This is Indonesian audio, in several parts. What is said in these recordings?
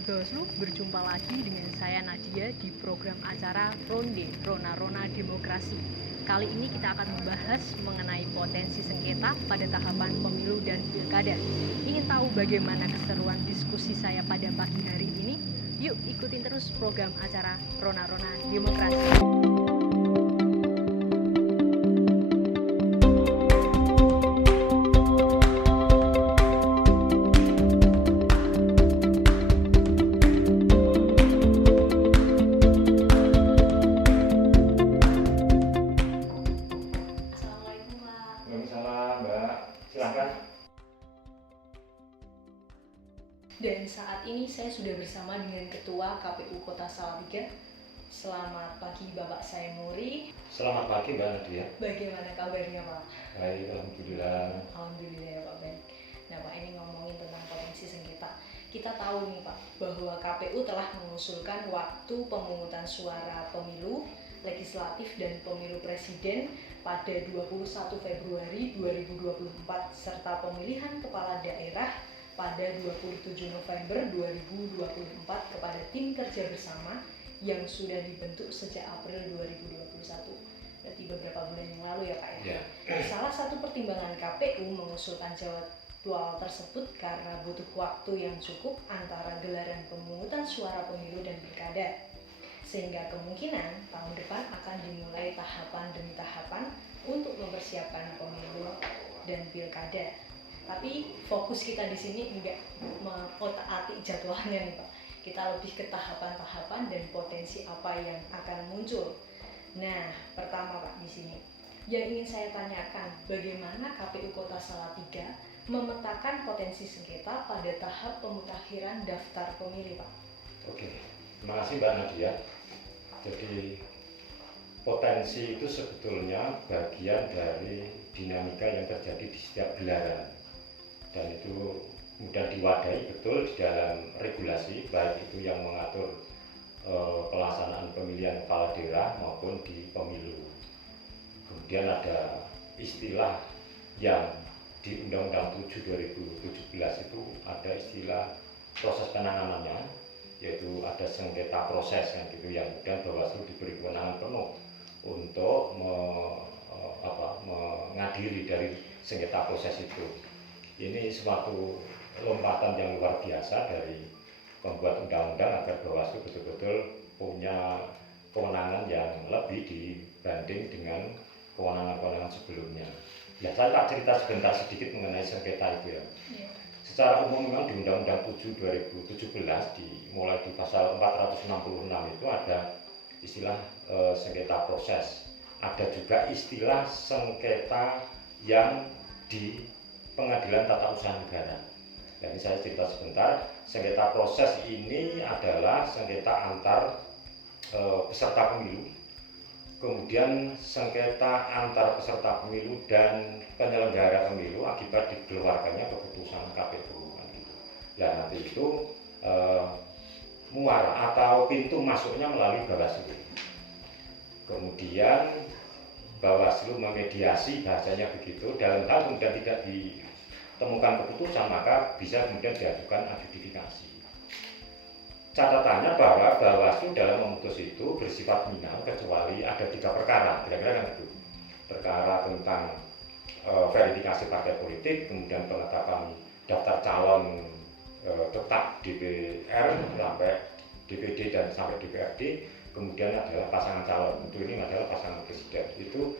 Sahabat Bawaslu, berjumpa lagi dengan saya Nadia di program acara Ronde Rona Demokrasi. Kali ini kita akan membahas mengenai potensi sengketa pada tahapan pemilu dan pilkada. Ingin tahu bagaimana keseruan diskusi saya pada pagi hari ini? Yuk ikutin terus program acara Rona Demokrasi. Dan saat ini saya sudah bersama dengan Ketua KPU Kota Salatiga. Selamat pagi Bapak Saimuri. Selamat pagi Mbak Nadia. Bagaimana kabarnya Pak? Baik, Alhamdulillah. Alhamdulillah ya Pak Ben. Nah Pak, ini ngomongin tentang potensi sengketa. Kita tahu nih Pak, bahwa KPU telah mengusulkan waktu pemungutan suara pemilu legislatif dan pemilu presiden pada 21 Februari 2024 serta pemilihan kepala daerah pada 27 November 2024 kepada tim kerja bersama yang sudah dibentuk sejak April 2021. Berarti beberapa bulan yang lalu ya Pak ya. Salah satu pertimbangan KPU mengusulkan jadwal tersebut karena butuh waktu yang cukup antara gelaran pemungutan suara pemilu dan pilkada. Sehingga kemungkinan tahun depan akan dimulai tahapan demi tahapan untuk mempersiapkan pemilu dan pilkada. Tapi fokus kita di sini enggak mengotak-atik jadwalnya nih Pak. Kita lebih ke tahapan-tahapan dan potensi apa yang akan muncul. Nah, pertama Pak di sini yang ingin saya tanyakan, bagaimana KPU Kota Salatiga memetakan potensi sengketa pada tahap pemutakhiran daftar pemilih Pak? Oke, terima kasih Mbak Nadia. Jadi potensi itu sebetulnya bagian dari dinamika yang terjadi di setiap gelaran. Dan itu mudah diwadahi betul di dalam regulasi, baik itu yang mengatur pelaksanaan pemilihan kepala daerah maupun di pemilu. Kemudian ada istilah yang di Undang-Undang 7 2017 itu ada istilah proses penanganannya, yaitu ada sengketa proses yang gitu, yang kemudian Bawaslu diberi kewenangan penuh untuk mengadili dari sengketa proses itu. Ini suatu lompatan yang luar biasa dari pembuat undang-undang agar Bawaslu betul-betul punya kewenangan yang lebih dibanding dengan kewenangan-kewenangan sebelumnya. Ya, saya tak cerita sebentar sedikit mengenai sengketa itu ya. Secara umum memang di Undang-Undang 7 2017 dimulai di pasal 466 itu ada istilah sengketa proses. Ada juga istilah sengketa yang di Pengadilan Tata Usaha Negara. Jadi saya cerita sebentar, sengketa proses ini adalah sengketa antar peserta pemilu, kemudian sengketa antar peserta pemilu dan penyelenggara pemilu akibat dikeluarkannya keputusan KPU. Nah nanti itu muara atau pintu masuknya melalui Bawaslu. Kemudian Bawaslu memediasi, bahasanya begitu, dalam hal kemudian tidak ditemukan keputusan maka bisa kemudian diajukan adjudifikasi. Catatannya bahwa Bawaslu dalam memutus itu bersifat final kecuali ada 3 perkara, kira-kira kan itu. Perkara tentang verifikasi partai politik, kemudian penetapan daftar calon tetap DPR sampai DPD dan sampai DPRD, kemudian adalah pasangan calon. Untuk ini adalah pasangan presiden. Itu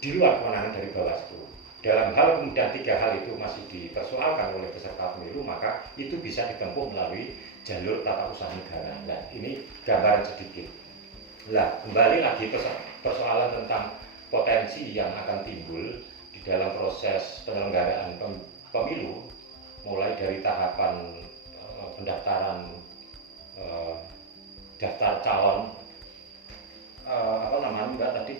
di luar kewenangan dari Bawaslu. Dalam hal kemudian 3 hal itu masih dipersoalkan oleh peserta pemilu, maka itu bisa ditempuh melalui jalur tata usaha negara. Nah, ini gambaran sedikit. Nah, kembali lagi persoalan tentang potensi yang akan timbul di dalam proses penyelenggaraan pemilu, mulai dari tahapan pendaftaran daftar calon Mbak tadi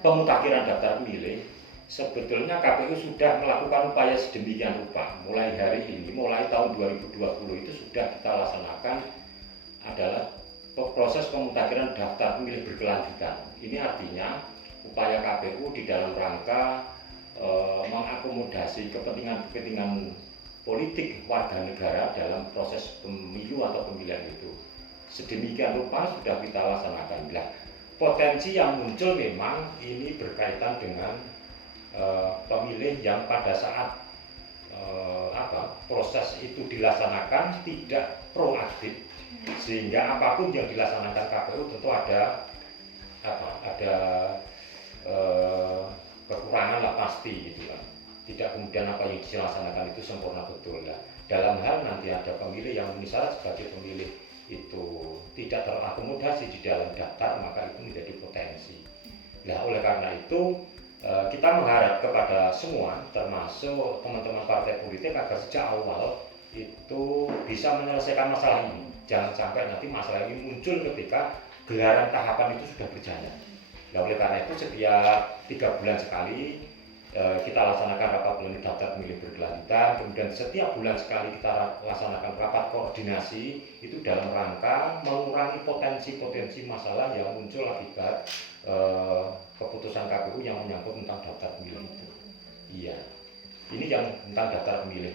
pemutakhiran daftar pemilih. Sebetulnya KPU sudah melakukan upaya sedemikian rupa. Mulai hari ini, mulai tahun 2020 itu sudah kita laksanakan adalah proses pemutakhiran daftar pemilih berkelanjutan. Ini artinya upaya KPU di dalam rangka mengakomodasi kepentingan politik warga negara dalam proses pemilu atau pemilihan itu. Sedemikian rupa sudah kita laksanakan. Nah, potensi yang muncul memang ini berkaitan dengan pemilih yang pada saat proses itu dilaksanakan tidak proaktif, sehingga apapun yang dilaksanakan KPU tentu ada kekurangan lah pasti gitu kan. Tidak kemudian apa yang dilaksanakan itu sempurna betul lah. Dalam hal nanti ada pemilih yang memenuhi syarat sebagai pemilih itu tidak terakomodasi di dalam daftar, maka itu menjadi potensi. Nah, oleh karena itu kita mengharap kepada semua, termasuk teman-teman partai politik, agar sejak awal itu bisa menyelesaikan masalah ini. Jangan sampai nanti masalah ini muncul ketika gelaran tahapan itu sudah berjalan. Nah, oleh karena itu setiap 3 bulan sekali kita laksanakan rapat pleno daftar pemilih berkelanjutan. Kemudian setiap bulan sekali kita laksanakan rapat koordinasi, itu dalam rangka mengurangi potensi-potensi masalah yang muncul akibat keputusan KPU yang menyangkut tentang daftar pemilih itu. Iya, ini yang tentang daftar pemilih.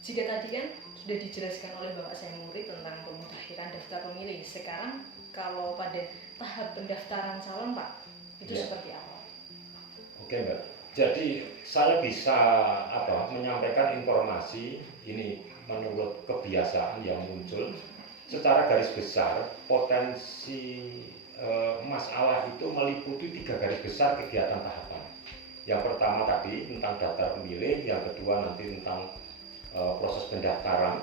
Jika tadi kan sudah dijelaskan oleh Bapak Saimuri tentang pemutahiran daftar pemilih, sekarang kalau pada tahap pendaftaran calon Pak, itu seperti apa? Oke Mbak, jadi saya bisa menyampaikan informasi ini menurut kebiasaan yang muncul. Secara garis besar, potensi masalah itu meliputi 3 garis besar kegiatan tahapan. Yang pertama tadi tentang daftar pemilih, yang kedua nanti tentang proses pendaftaran.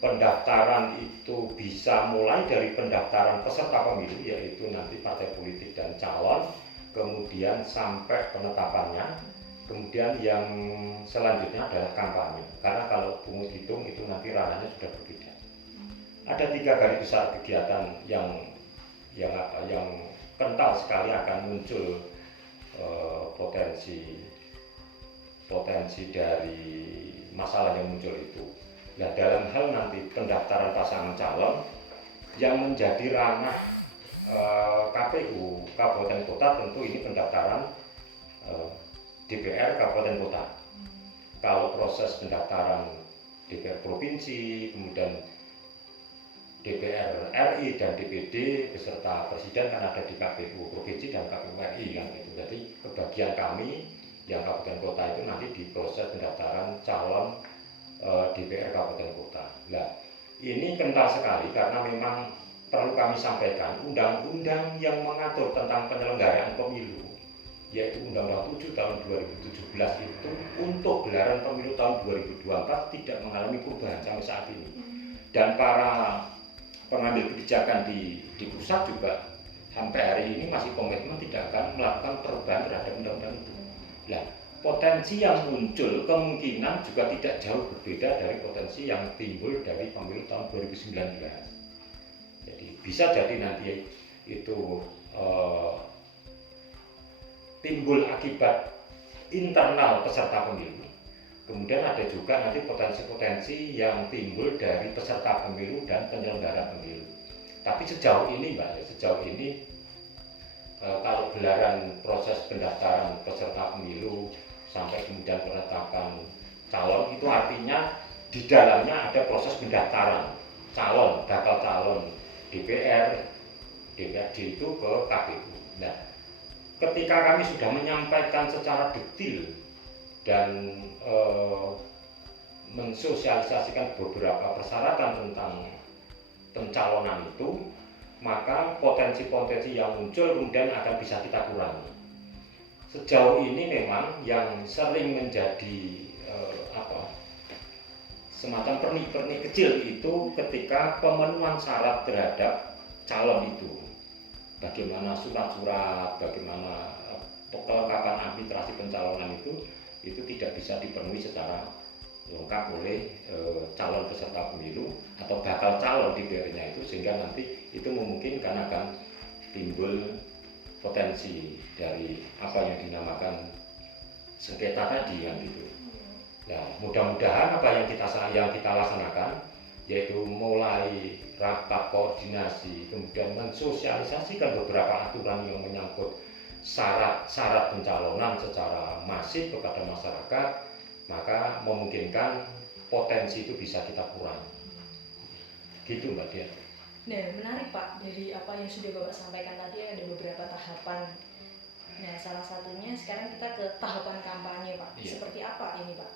Pendaftaran itu bisa mulai dari pendaftaran peserta pemilu, yaitu nanti partai politik dan calon, kemudian sampai penetapannya, kemudian yang selanjutnya adalah kampanye. Karena kalau pungut hitung itu nanti ranahnya sudah berbeda. Ada 3 garis besar kegiatan yang kental sekali akan muncul potensi dari masalah yang muncul itu. Nah, dalam hal nanti pendaftaran pasangan calon yang menjadi ranah KPU Kabupaten Kota, tentu ini pendaftaran DPR Kabupaten Kota. Kalau proses pendaftaran DPR Provinsi, kemudian DPR RI dan DPD beserta Presiden kan ada di KPU Provinsi dan KPU RI kan gitu. Jadi kebagian kami yang Kabupaten Kota itu nanti di proses pendaftaran calon DPR Kabupaten Kota. Nah, ini kental sekali karena memang perlu kami sampaikan undang-undang yang mengatur tentang penyelenggaraan pemilu, yaitu Undang-Undang 7 tahun 2017 itu untuk gelaran pemilu tahun 2024 tidak mengalami perubahan sampai saat ini. Dan para pengambil kebijakan di pusat juga sampai hari ini masih komitmen tidak akan melakukan perubahan terhadap undang-undang itu. Nah, potensi yang muncul kemungkinan juga tidak jauh berbeda dari potensi yang timbul dari pemilu tahun 2019. Jadi bisa jadi nanti itu timbul akibat internal peserta pemilu. Kemudian ada juga nanti potensi-potensi yang timbul dari peserta pemilu dan penyelenggara pemilu. Tapi sejauh ini Mbak, kalau gelaran proses pendaftaran peserta pemilu sampai kemudian penetapan calon, itu artinya di dalamnya ada proses pendaftaran calon, bakal calon DPR, DPRD itu ke KPU. Nah, ketika kami sudah menyampaikan secara detail dan mensosialisasikan beberapa persyaratan tentang pencalonan itu, maka potensi-potensi yang muncul kemudian akan bisa kita kurangi. Sejauh ini memang yang sering menjadi semacam pernik-pernik kecil itu ketika pemenuhan syarat terhadap calon itu. Bagaimana surat-surat, bagaimana kelengkapan administrasi pencalonan itu tidak bisa dipenuhi secara lengkap oleh calon peserta pemilu atau bakal calon DPR-nya itu, sehingga nanti itu memungkinkan akan timbul potensi dari apa yang dinamakan sengketa tadi kan gitu. Nah, mudah-mudahan apa yang kita laksanakan, yaitu mulai rapat koordinasi, kemudian mensosialisasikan beberapa aturan yang menyangkut syarat pencalonan secara masif kepada masyarakat, maka memungkinkan potensi itu bisa kita kurangi. Gitu Mbak Dia. Nah, menarik Pak, dari apa yang sudah Bapak sampaikan tadi ada beberapa tahapan. Nah, salah satunya sekarang kita ke tahapan kampanye Pak. Iya. Seperti apa ini Pak?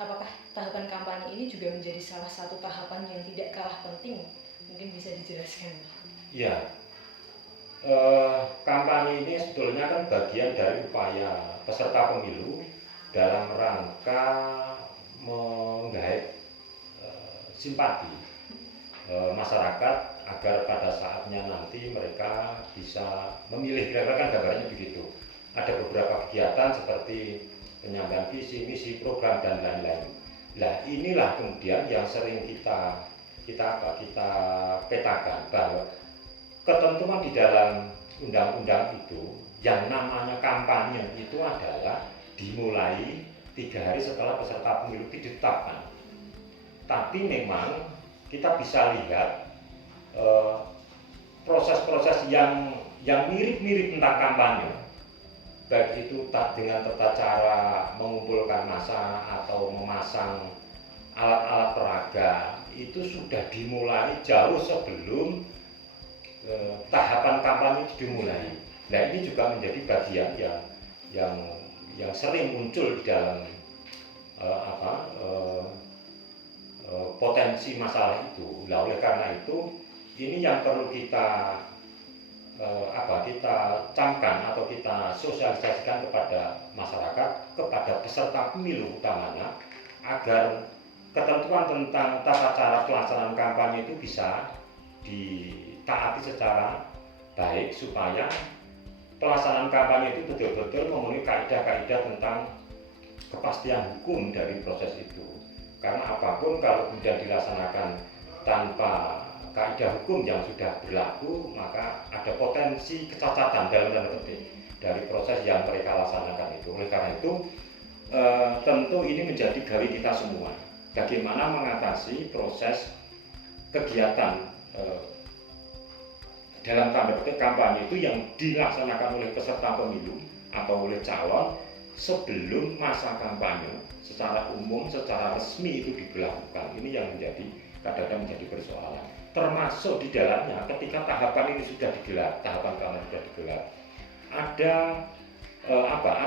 Apakah tahapan kampanye ini juga menjadi salah satu tahapan yang tidak kalah penting? Mungkin bisa dijelaskan Pak. Iya. Kampanye ini sebetulnya kan bagian dari upaya peserta pemilu dalam rangka menggait simpati masyarakat agar pada saatnya nanti mereka bisa memilih, kira-kira kan gambarnya begitu. Ada beberapa kegiatan seperti penyampaian visi, misi, program dan lain-lain. Nah, inilah kemudian yang sering kita petakan bahwa ketentuan di dalam undang-undang itu yang namanya kampanye itu adalah dimulai 3 hari setelah peserta pemilu ditetapkan. Tapi memang kita bisa lihat proses-proses yang mirip-mirip tentang kampanye, baik itu dengan tata cara mengumpulkan massa atau memasang alat-alat peraga, itu sudah dimulai jauh sebelum tahapan kampanye dimulai. Nah, ini juga menjadi bagian yang sering muncul di dalam potensi masalah itu. Nah, oleh karena itu ini yang perlu kita camkan atau kita sosialisasikan kepada masyarakat, kepada peserta pemilu utamanya, agar ketentuan tentang tata cara pelaksanaan kampanye itu bisa ditaati secara baik supaya pelaksanaan kampanye itu betul-betul memenuhi kaidah-kaidah tentang kepastian hukum dari proses itu. Karena apapun kalau kemudian dilaksanakan tanpa kaidah hukum yang sudah berlaku, maka ada potensi kecacatan dalam tanda petik dari proses yang mereka laksanakan itu. Oleh karena itu tentu ini menjadi gawe kita semua. Bagaimana mengatasi proses kegiatan dalam tanda petik kampanye itu yang dilaksanakan oleh peserta pemilu atau oleh calon sebelum masa kampanye secara umum, secara resmi itu diberlakukan. Ini yang kadang-kadang menjadi persoalan. Termasuk di dalamnya ketika tahapan ini sudah digelar, tahapan kampanye sudah digelar, ada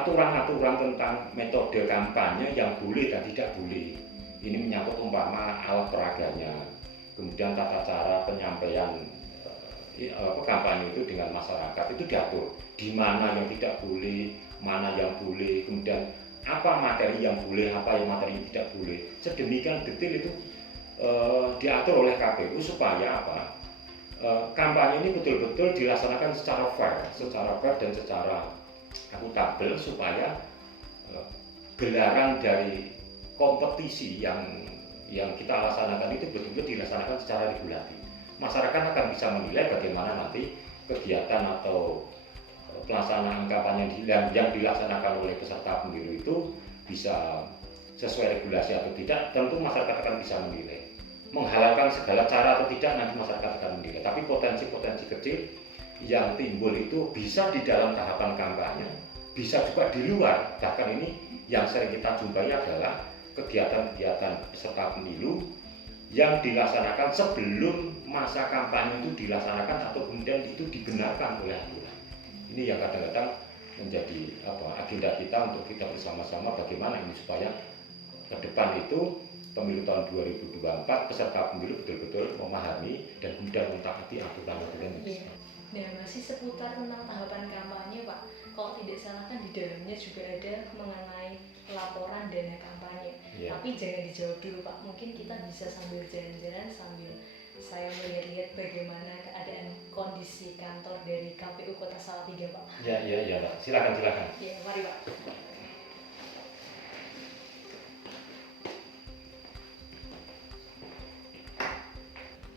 aturan-aturan tentang metode kampanye yang boleh dan tidak boleh. Ini menyangkut umpama alat peraganya, kemudian tata cara penyampaian kampanye itu dengan masyarakat itu diatur. Di mana yang tidak boleh, mana yang boleh, kemudian apa materi yang boleh, apa yang materi yang tidak boleh. Sedemikian detail itu diatur oleh KPU supaya kampanye ini betul-betul dilaksanakan secara fair dan secara akuntabel, supaya gelaran dari kompetisi yang kita laksanakan itu betul-betul dilaksanakan secara regulatif. Masyarakat akan bisa menilai bagaimana nanti kegiatan atau pelaksanaan kampanye yang dilaksanakan oleh peserta pemilu itu bisa sesuai regulasi atau tidak. Tentu masyarakat akan bisa menilai, menghalalkan segala cara atau tidak, nanti masyarakat akan menilai. Tapi potensi-potensi kecil yang timbul itu bisa di dalam tahapan kampanye, bisa juga di luar. Bahkan ini yang sering kita jumpai adalah kegiatan-kegiatan peserta pemilu yang dilaksanakan sebelum masa kampanye itu dilaksanakan atau kemudian itu dibenarkan oleh aturan. Ini yang kadang-kadang menjadi agenda kita untuk kita bersama-sama bagaimana ini supaya ke depan itu pemilu tahun 2024 peserta pemilu betul-betul memahami dan kemudian mentaati aturan-aturan yang Nah, masih seputar tentang tahapan kampanye Pak. Kalau tidak salah kan di dalamnya juga ada mengenai laporan dana kampanye. Yeah. Tapi jangan dijawab dulu Pak. Mungkin kita bisa sambil jalan-jalan sambil saya melihat-lihat bagaimana keadaan kondisi kantor dari KPU Kota Salatiga Pak. Ya Pak. Silakan. Ya, mari Pak.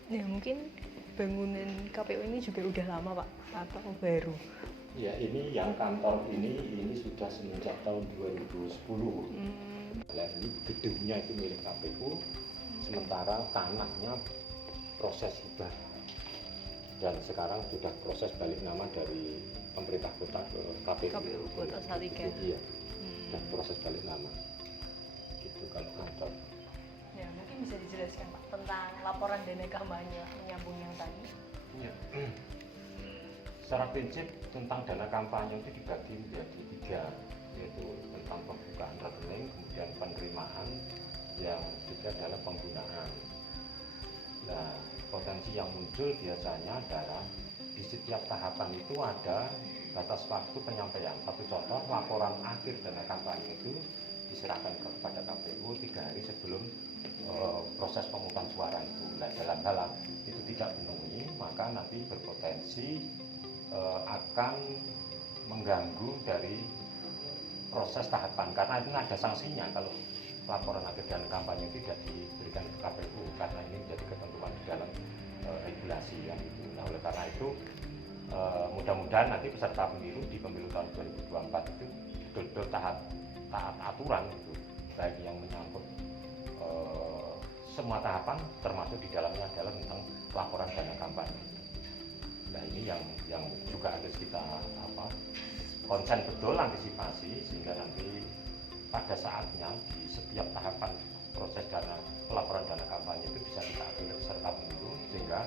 Nah, mungkin bangunan KPU ini juga udah lama Pak atau baru? Ya, ini yang kantor ini sudah semenjak tahun 2010. Nah, ini gedungnya itu milik KPU, sementara tanahnya proses hibah. Dan sekarang sudah proses balik nama dari pemerintah kota ke KPU Kota Salatiga. Iya. Dan proses balik nama. kalau kantor. Ya, mungkin bisa dijelaskan Pak tentang laporan dana kampanye menyambung yang tadi. Ya. Secara prinsip tentang dana kampanye itu dibagi menjadi 3, yaitu tentang pembukaan rekening, kemudian penerimaan, yang ketiga adalah penggunaan. Nah, potensi yang muncul biasanya adalah di setiap tahapan itu ada batas waktu penyampaian. Satu contoh, laporan akhir dana kampanye itu diserahkan kepada KPU 3 hari sebelum proses pemungutan suara itu. Nah, dalam hal itu tidak memenuhi, maka nanti berpotensi akan mengganggu dari proses tahapan, karena ini ada sanksinya kalau laporan akhir dana kampanye tidak diberikan ke KPU, karena ini menjadi ketentuan di dalam regulasi yang itu. Nah, oleh karena itu mudah-mudahan nanti peserta pemilu di pemilu tahun 2024 itu betul-betul taat aturan itu, baik yang menyangkut semua tahapan, termasuk di dalamnya adalah tentang laporan dana kampanye. Nah, ini yang juga harus kita konsen betul, antisipasi, sehingga nanti pada saatnya di setiap tahapan proses pelaporan dana kampanye itu bisa ditaati oleh peserta pemilu, sehingga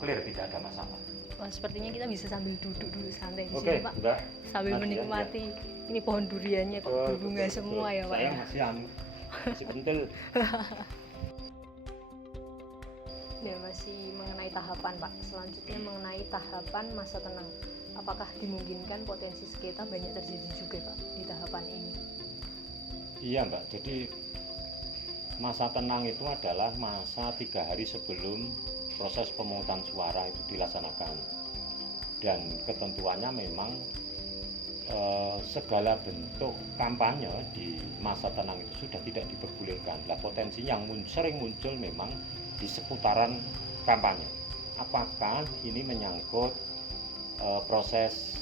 clear, tidak ada masalah. Wah, sepertinya kita bisa sambil duduk dulu santai di Oke, sini Pak, Mbak. sambil menikmati ini pohon duriannya kok berbunga semua ya Pak. Saya masih kental. Ya, masih mengenai tahapan Pak. Selanjutnya mengenai tahapan masa tenang. Apakah dimungkinkan potensi sengketa banyak terjadi juga Pak di tahapan ini? Iya Mbak, jadi masa tenang itu adalah masa 3 hari sebelum proses pemungutan suara itu dilaksanakan. Dan ketentuannya memang segala bentuk kampanye di masa tenang itu sudah tidak diperbolehkan. Nah, potensi yang sering muncul memang di seputaran kampanye. Apakah ini menyangkut proses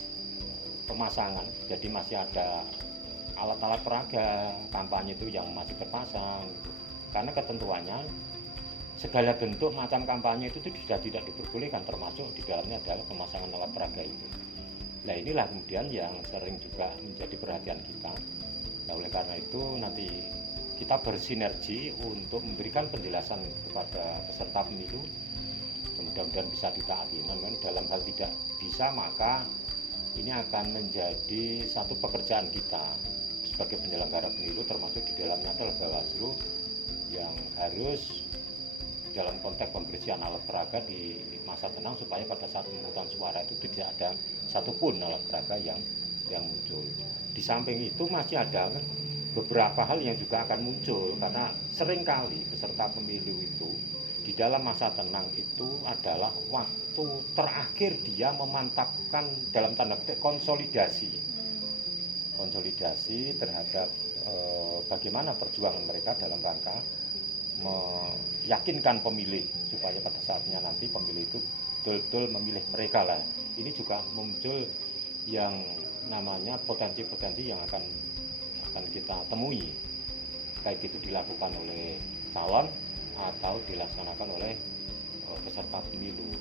pemasangan, jadi masih ada alat-alat peraga kampanye itu yang masih terpasang gitu. Karena ketentuannya segala bentuk macam kampanye itu sudah tidak diperbolehkan, termasuk di dalamnya adalah pemasangan alat peraga itu. Nah, inilah kemudian yang sering juga menjadi perhatian kita. Nah, oleh karena itu nanti kita bersinergi untuk memberikan penjelasan kepada peserta pemilu, mudah-mudahan bisa ditaati. Namun dalam hal tidak bisa, maka ini akan menjadi satu pekerjaan kita sebagai penyelenggara pemilu, termasuk di dalamnya adalah Bawaslu yang harus dalam konteks pembersihan alat peraga di masa tenang, supaya pada saat pemungutan suara itu tidak ada satupun alat peraga yang muncul. Di samping itu masih ada beberapa hal yang juga akan muncul, karena seringkali peserta pemilu itu di dalam masa tenang itu adalah waktu terakhir dia memantapkan dalam tanda petik konsolidasi terhadap bagaimana perjuangan mereka dalam rangka meyakinkan pemilih supaya pada saatnya nanti pemilih itu betul-betul memilih mereka lah. Ini juga muncul yang namanya potensi-potensi yang akan kita temui, baik itu dilakukan oleh calon atau dilaksanakan oleh peserta pemilu.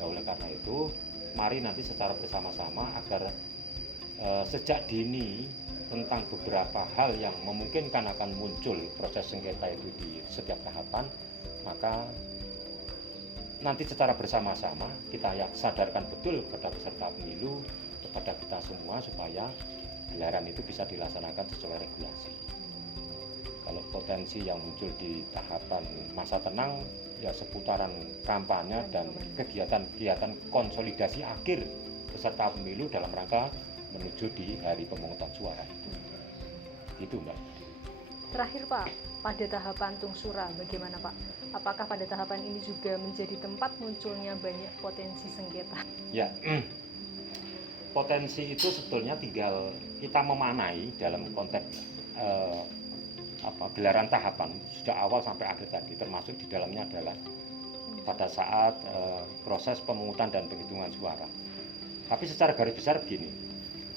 Nah, oleh karena itu mari nanti secara bersama-sama agar sejak dini tentang beberapa hal yang memungkinkan akan muncul proses sengketa itu di setiap tahapan, maka nanti secara bersama-sama kita sadarkan betul kepada peserta pemilu, kepada kita semua, supaya gelaran itu bisa dilaksanakan sesuai regulasi. Kalau potensi yang muncul di tahapan masa tenang ya seputaran kampanye dan kegiatan-kegiatan konsolidasi akhir peserta pemilu dalam rangka menuju di hari pemungutan suara itu. Itu Mbak. Terakhir Pak, pada tahapan tungsura bagaimana Pak? Apakah pada tahapan ini juga menjadi tempat munculnya banyak potensi sengketa? Ya, potensi itu sebetulnya tinggal kita memanai dalam konteks gelaran tahapan sejak awal sampai akhir tadi, termasuk di dalamnya adalah pada saat proses pemungutan dan penghitungan suara. Tapi secara garis besar begini,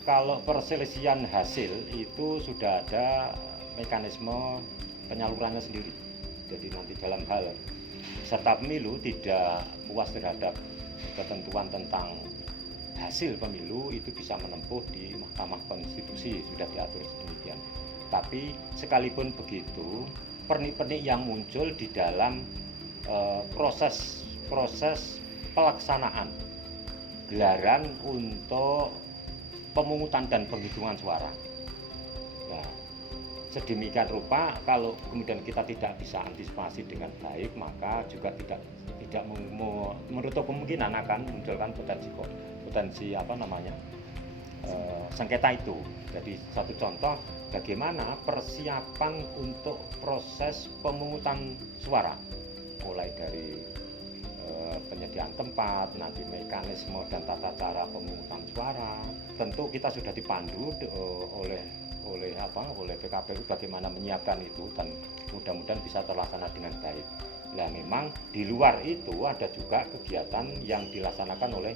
kalau perselisihan hasil itu sudah ada mekanisme penyalurannya sendiri. Jadi nanti dalam hal peserta pemilu tidak puas terhadap ketentuan tentang hasil pemilu, itu bisa menempuh di Mahkamah Konstitusi, sudah diatur sedemikian. Tapi sekalipun begitu, pernik-pernik yang muncul di dalam proses pelaksanaan gelaran untuk pemungutan dan penghitungan suara. Nah, sedemikian rupa kalau kemudian kita tidak bisa antisipasi dengan baik, maka juga tidak menutup kemungkinan akan munculkan potensi sengketa itu. Jadi satu contoh bagaimana persiapan untuk proses pemungutan suara, mulai dari penyediaan tempat, nanti mekanisme dan tata cara pemungutan suara. Tentu kita sudah dipandu oleh PKPU bagaimana menyiapkan itu, dan mudah-mudahan bisa terlaksana dengan baik. Nah, memang di luar itu ada juga kegiatan yang dilaksanakan oleh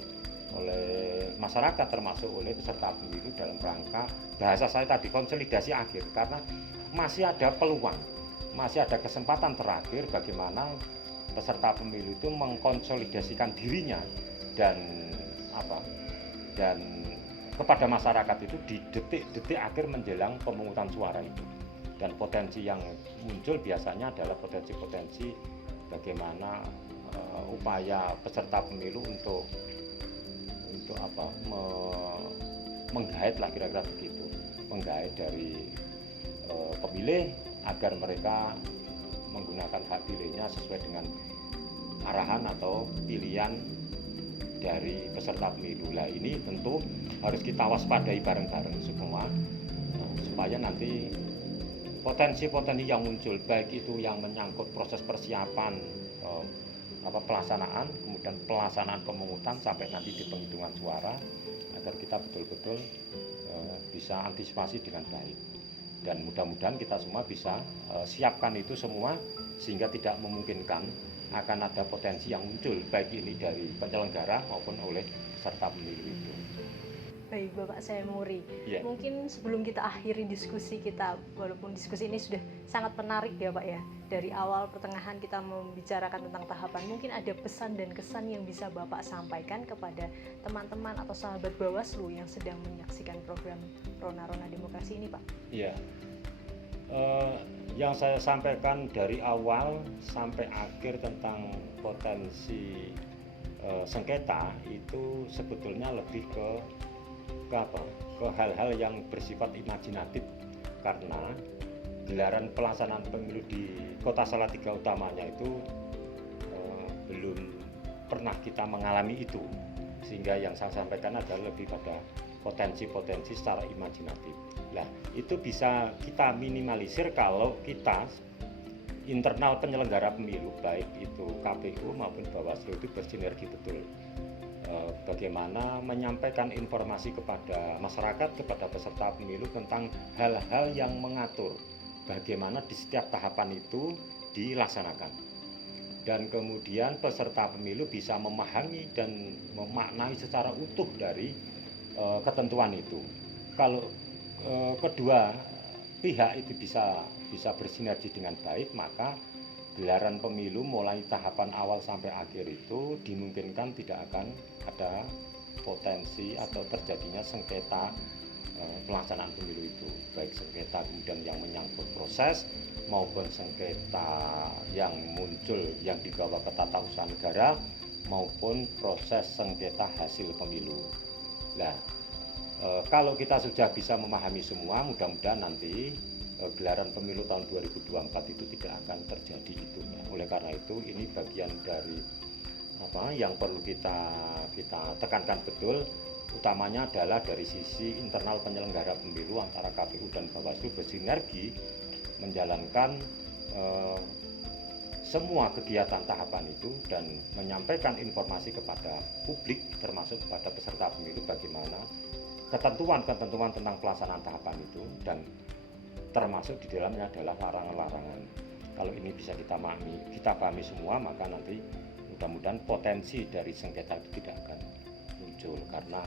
masyarakat, termasuk oleh peserta pemilu dalam rangka, bahasa saya tadi, konsolidasi akhir, karena masih ada peluang, masih ada kesempatan terakhir bagaimana peserta pemilu itu mengkonsolidasikan dirinya dan kepada masyarakat itu di detik-detik akhir menjelang pemungutan suara itu. Dan potensi yang muncul biasanya adalah potensi-potensi bagaimana upaya peserta pemilu untuk menggait lah, kira-kira begitu, menggait dari pemilih agar mereka menggunakan hak pilihnya sesuai dengan arahan atau pilihan dari peserta pemilu. Nah, ini tentu harus kita waspadai bareng-bareng semua, supaya nanti potensi-potensi yang muncul, baik itu yang menyangkut proses persiapan pelaksanaan, kemudian pelaksanaan pemungutan sampai nanti di penghitungan suara, agar kita betul-betul bisa antisipasi dengan baik. Dan mudah-mudahan kita semua bisa siapkan itu semua, sehingga tidak memungkinkan akan ada potensi yang muncul, baik ini dari penyelenggara maupun oleh peserta pemilu itu. Baik Bapak Sae-Muri, Yeah. Mungkin sebelum kita akhiri diskusi kita, walaupun diskusi ini sudah sangat menarik ya Pak ya, dari awal pertengahan kita membicarakan tentang tahapan, mungkin ada pesan dan kesan yang bisa Bapak sampaikan kepada teman-teman atau sahabat Bawaslu yang sedang menyaksikan program Rona Demokrasi ini Pak. Iya, yang saya sampaikan dari awal sampai akhir tentang potensi sengketa itu sebetulnya lebih ke hal-hal yang bersifat imajinatif, karena gelaran pelaksanaan pemilu di Kota Salatiga utamanya itu belum pernah kita mengalami itu, sehingga yang saya sampaikan adalah lebih pada potensi-potensi secara imajinatif. Nah, itu bisa kita minimalisir kalau kita internal penyelenggara pemilu, baik itu KPU maupun Bawaslu, itu bersinergi betul. Bagaimana menyampaikan informasi kepada masyarakat, kepada peserta pemilu tentang hal-hal yang mengatur bagaimana di setiap tahapan itu dilaksanakan. Dan kemudian peserta pemilu bisa memahami dan memaknai secara utuh dari ketentuan itu. Kalau kedua pihak itu bisa bersinergi dengan baik, maka gelaran pemilu mulai tahapan awal sampai akhir itu dimungkinkan tidak akan ada potensi atau terjadinya sengketa pelaksanaan pemilu itu, baik sengketa kemudian yang menyangkut proses maupun sengketa yang muncul yang dibawa ke tata usaha negara maupun proses sengketa hasil pemilu. Nah, kalau kita sudah bisa memahami semua, mudah-mudahan nanti gelaran pemilu tahun 2024 itu tidak akan terjadi itu. Oleh karena itu, ini bagian dari yang perlu kita tekankan betul, utamanya adalah dari sisi internal penyelenggara pemilu antara KPU dan Bawaslu bersinergi menjalankan semua kegiatan tahapan itu dan menyampaikan informasi kepada publik, termasuk kepada peserta pemilu, bagaimana ketentuan-ketentuan tentang pelaksanaan tahapan itu, dan termasuk di dalamnya adalah larangan-larangan. Kalau ini bisa kita pahami semua, maka nanti mudah-mudahan potensi dari sengketa itu tidak akan muncul, karena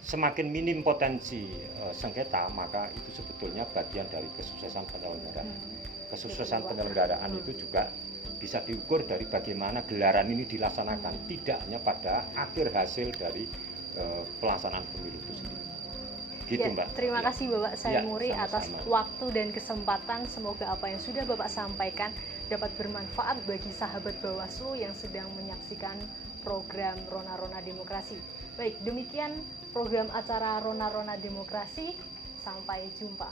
semakin minim potensi sengketa, maka itu sebetulnya bagian dari kesuksesan penyelenggaraan. Kesuksesan penyelenggaraan itu juga bisa diukur dari bagaimana gelaran ini dilaksanakan, tidak hanya pada akhir hasil dari pelaksanaan pemilu itu sendiri. Gitu, Ya, Mbak. terima Ya. kasih Bapak Saimuri Ya, atas sama-sama. waktu dan kesempatan. Semoga apa yang sudah Bapak sampaikan dapat bermanfaat bagi sahabat Bawaslu yang sedang menyaksikan program Rona-Rona Demokrasi. Baik, demikian program acara Rona-Rona Demokrasi. Sampai jumpa.